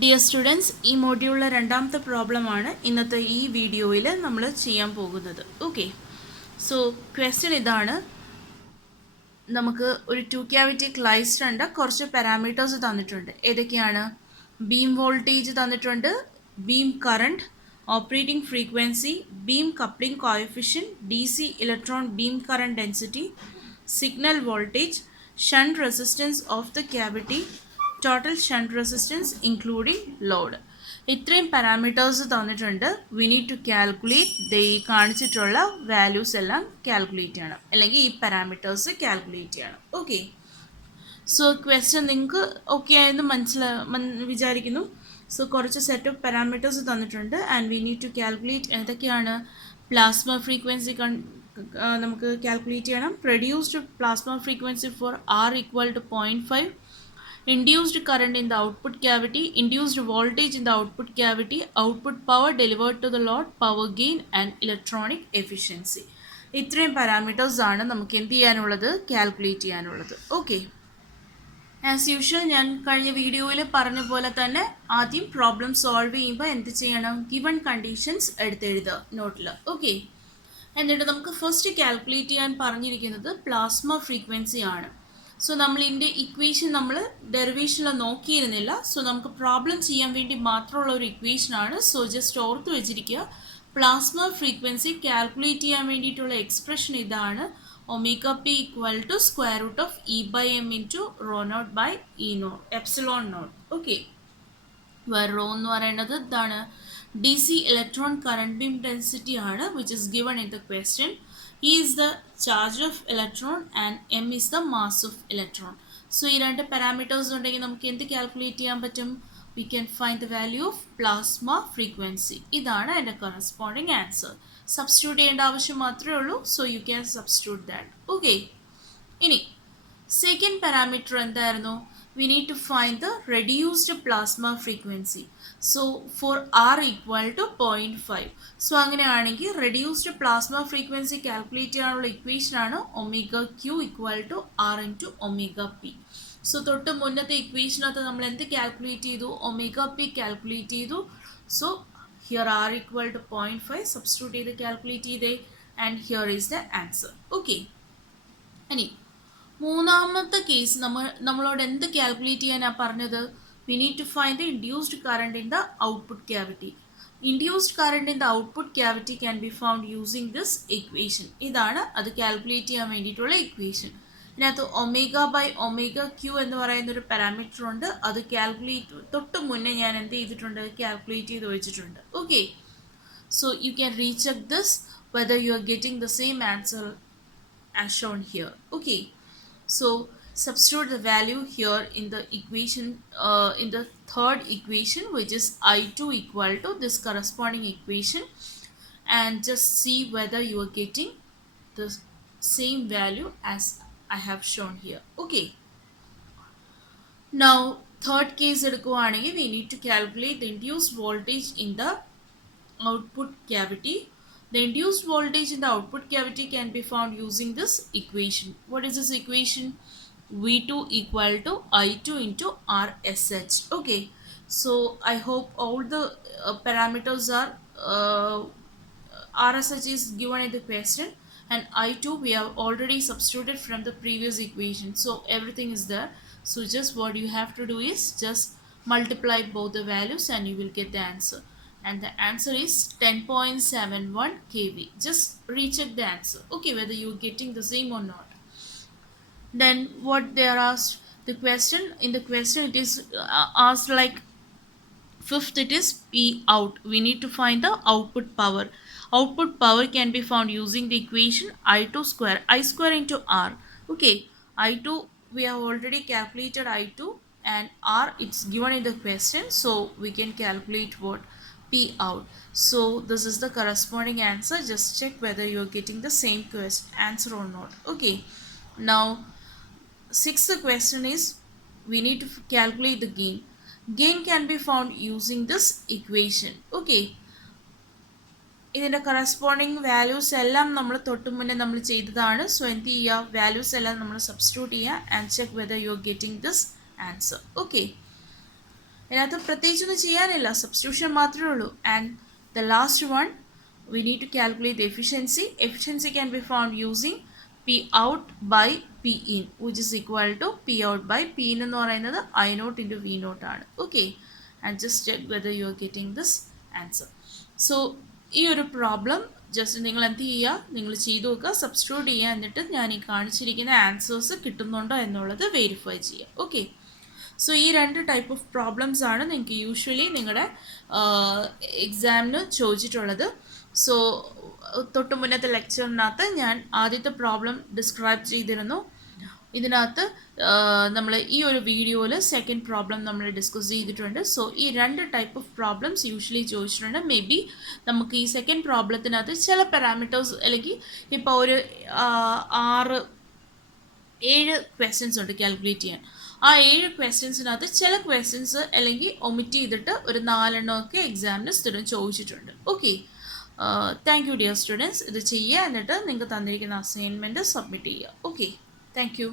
Dear students, ഈ മോഡ്യൂളിലെ രണ്ടാമത്തെ പ്രോബ്ലമാണ് ഇന്നത്തെ ഈ വീഡിയോയിൽ നമ്മൾ ചെയ്യാൻ പോകുന്നത്. ഓക്കെ, സോ ക്വസ്റ്റ്യൻ ഇതാണ്. നമുക്ക് ഒരു 2 ക്യാവിറ്റി ക്ലൈസ്റ്ററുണ്ട്. കുറച്ച് പാരാമീറ്റേഴ്സ് തന്നിട്ടുണ്ട്. ഏതൊക്കെയാണ്? ബീം വോൾട്ടേജ് തന്നിട്ടുണ്ട്, beam current, operating frequency, beam coupling coefficient, DC electron beam current density, signal voltage, shunt resistance of the cavity, total shunt resistance including load. ഇത്രയും parameters തന്നിട്ടുണ്ട്. We need to calculate ഈ കാണിച്ചിട്ടുള്ള values എല്ലാം calculate ചെയ്യണം, അല്ലെങ്കിൽ ഈ parameters calculate ചെയ്യണം. Okay, so question നിങ്ങൾക്ക് ഓക്കെ ആയെന്ന് വിചാരിക്കുന്നു. സോ കുറച്ച് സെറ്റ് ഓഫ് പാരാമീറ്റേഴ്സ് തന്നിട്ടുണ്ട് and we need to calculate. ഏതൊക്കെയാണ്? പ്ലാസ്മ ഫ്രീക്വൻസി നമുക്ക് കാൽക്കുലേറ്റ് ചെയ്യണം. Reduced plasma frequency for R equal to 0.5, induced current in the output cavity, induced voltage in the output cavity, output power delivered to the load, power gain and electronic efficiency. ഇത്രയും parameters ആണ് നമുക്ക് എന്ത് ചെയ്യാനുള്ളത്? Calculate ചെയ്യാനുള്ളത്. Okay, as usual ഞാൻ കഴിഞ്ഞ വീഡിയോയിൽ പറഞ്ഞ പോലെ തന്നെ ആദ്യം പ്രോബ്ലം സോൾവ് ചെയ്യുമ്പോൾ എന്ത് ചെയ്യണം? ഗിവൺ കണ്ടീഷൻസ് എടുത്തെഴുതുക നോട്ടിൽ. ഓക്കെ, എന്നിട്ട് നമുക്ക് ഫസ്റ്റ് കാൽക്കുലേറ്റ് ചെയ്യാൻ പറഞ്ഞിരിക്കുന്നത് പ്ലാസ്മ ഫ്രീക്വൻസി ആണ്. സോ നമ്മൾ ഇതിൻ്റെ ഇക്വേഷൻ നമ്മൾ ഡെറിവേഷനിൽ നോക്കിയിരുന്നില്ല. സോ നമുക്ക് പ്രോബ്ലം ചെയ്യാൻ വേണ്ടി മാത്രമുള്ള ഒരു ഇക്വേഷനാണ്. സോ ജസ്റ്റ് ഓർത്ത് വെച്ചിരിക്കുക. പ്ലാസ്മ ഫ്രീക്വൻസി കാൽക്കുലേറ്റ് ചെയ്യാൻ വേണ്ടിയിട്ടുള്ള എക്സ്പ്രഷൻ ഇതാണ്: omega P equal to square root of E by M into rho naught by E naught epsilon naught. Okay, rho എന്ന് പറയുന്നത് ഇതാണ്, DC electron current beam density ആണ്, which is given in the question. E is the charge of electron and m is the mass of electron. So ഈ രണ്ട് parameters ഉണ്ടെങ്കിൽ നമുക്ക് എന്ത് calculate ചെയ്യാൻ പറ്റും? We can find the value of plasma frequency. ഇതാണ് എൻ്റെ കറസ്പോണ്ടിങ് ആൻസർ. സബ്സ്റ്റിറ്റ്യൂട്ട് ചെയ്യേണ്ട ആവശ്യം മാത്രമേ ഉള്ളൂ. So you can substitute that. Okay, ഇനി സെക്കൻഡ് പാരാമീറ്റർ എന്തായിരുന്നു? We need to find the reduced plasma frequency. So for R equal to 0.5. So അങ്ങനെയാണെങ്കിൽ reduced plasma frequency calculate ചെയ്യാനുള്ള ഇക്വേഷൻ ആണ് omega Q equal to R into omega P. So തൊട്ട് മുന്നത്തെ ഇക്വേഷനകത്ത് നമ്മൾ എന്ത് calculate ചെയ്തു? omega P calculate ചെയ്തു. So here R equal to 0.5 substitute ചെയ്ത് കാൽക്കുലേറ്റ് ചെയ്തേ, and here is the answer. Okay, ഇനി മൂന്നാമത്തെ കേസ് നമ്മളോട് എന്ത് കാൽക്കുലേറ്റ് ചെയ്യാനാണ് പറഞ്ഞത്? We need to find the induced current in the output cavity. Induced current in the output cavity can be found using this equation. ഇതാണ് അത് calculate ചെയ്യാൻ വേണ്ടിയിട്ടുള്ള ഇക്വേഷൻ. ഇതിനകത്ത് ഒമേഗ ബൈ ഒമേഗ ക്യൂ എന്ന് പറയുന്ന ഒരു പാരാമീറ്റർ ഉണ്ട്. അത് കാൽക്കുലേറ്റ് തൊട്ട് മുന്നേ ഞാൻ എന്ത് ചെയ്തിട്ടുണ്ട്? കാൽക്കുലേറ്റ് ചെയ്ത് വെച്ചിട്ടുണ്ട്. Okay, so you can recheck this whether you are getting the same answer as shown here. Okay, so substitute the value here in the equation, in the third equation, which is I2 equal to this corresponding equation, and just see whether you are getting the same value as I have shown here. Okay, now third case എടുക്കുകയാണെങ്കിൽ we need to calculate the induced voltage in the output cavity. The induced voltage in the output cavity can be found using this equation. What is this equation? V2 equal to I2 into RSH. Okay, so I hope all the parameters are RSH is given in the question, and I2 we have already substituted from the previous equation. So everything is there. So just what you have to do is just multiply both the values and you will get the answer. And the answer is 10.71 kV. Just recheck the answer. Okay, whether you're getting the same or not. Then what they are asked, the question, in the question it is asked like fifth, it is P out. We need to find the output power. Output power can be found using the equation I2 square, I square into R. Okay, I2 we have already calculated I2, and R it's given in the question, so we can calculate what? P out. So this is the corresponding answer. Just check whether you are getting the same answer or not. Okay, now sixth question is we need to calculate the gain. Gain can be found using this equation. Okay, ഇതിൻ്റെ corresponding values എല്ലാം നമ്മൾ തൊട്ട് മുന്നേ നമ്മൾ ചെയ്തതാണ്. So എന്ത് ചെയ്യുക? Values എല്ലാം നമ്മൾ സബ്സ്റ്റിറ്റ്യൂട്ട് ചെയ്യുക and check whether you are getting this answer. Okay, ഇതിനകത്ത് പ്രത്യേകിച്ചൊന്നും ചെയ്യാനില്ല, സബ്സ്റ്റിറ്റ്യൂഷൻ മാത്രമേ ഉള്ളൂ. And the last one, we need to calculate the efficiency. Efficiency can be found using P out by P in, which is equal to P out by P in എന്ന് പറയുന്നത് I naught into V naught ആണ്. Okay, and just check whether you are getting this answer. So ഈ ഒരു problem just നിങ്ങൾ എന്ത് ചെയ്യുക, നിങ്ങൾ ചെയ്ത് നോക്കുക, സബ്സ്റ്റിറ്റ്യൂട്ട് ചെയ്യുക, എന്നിട്ട് ഞാൻ ഈ കാണിച്ചിരിക്കുന്ന ആൻസേഴ്സ് കിട്ടുന്നുണ്ടോ എന്നുള്ളത് വെരിഫൈ ചെയ്യുക. ഓക്കെ, സോ ഈ രണ്ട് ടൈപ്പ് ഓഫ് പ്രോബ്ലംസ് ആണ് നിങ്ങൾക്ക് യൂഷ്വലി നിങ്ങളുടെ എക്സാമിന് ചോദിച്ചിട്ടുള്ളത്. സോ തൊട്ട് മുന്നത്തെ ലെക്ചറിനകത്ത് ഞാൻ ആദ്യത്തെ പ്രോബ്ലം ഡിസ്ക്രൈബ് ചെയ്തിരുന്നു. ഇതിനകത്ത് നമ്മൾ ഈ ഒരു വീഡിയോയിൽ സെക്കൻഡ് പ്രോബ്ലം നമ്മൾ ഡിസ്കസ് ചെയ്തിട്ടുണ്ട്. സോ ഈ രണ്ട് ടൈപ്പ് ഓഫ് പ്രോബ്ലംസ് യൂഷ്വലി ചോദിച്ചിട്ടുണ്ട്. മേ ബി നമുക്ക് ഈ സെക്കൻഡ് പ്രോബ്ലത്തിനകത്ത് ചില പാരാമീറ്റേഴ്സ് അല്ലെങ്കിൽ ഇപ്പോൾ ഒരു 6-7 ക്വസ്റ്റ്യൻസ് ഉണ്ട് കാൽക്കുലേറ്റ് ചെയ്യാൻ. ആ 7 ക്വസ്റ്റ്യൻസിനകത്ത് ചില ക്വസ്റ്റ്യൻസ് അല്ലെങ്കിൽ ഒമിറ്റ് ചെയ്തിട്ട് ഒരു 4 എണ്ണമൊക്കെ എക്സാമിന് സ്റ്റുഡൻറ്റ് ചോദിച്ചിട്ടുണ്ട്. Okay, thank you dear students. ഇത് ചെയ്യുക, എന്നിട്ട് നിങ്ങൾക്ക് തന്നിരിക്കുന്ന അസൈൻമെൻറ്റ് സബ്മിറ്റ് ചെയ്യുക. Okay, thank you.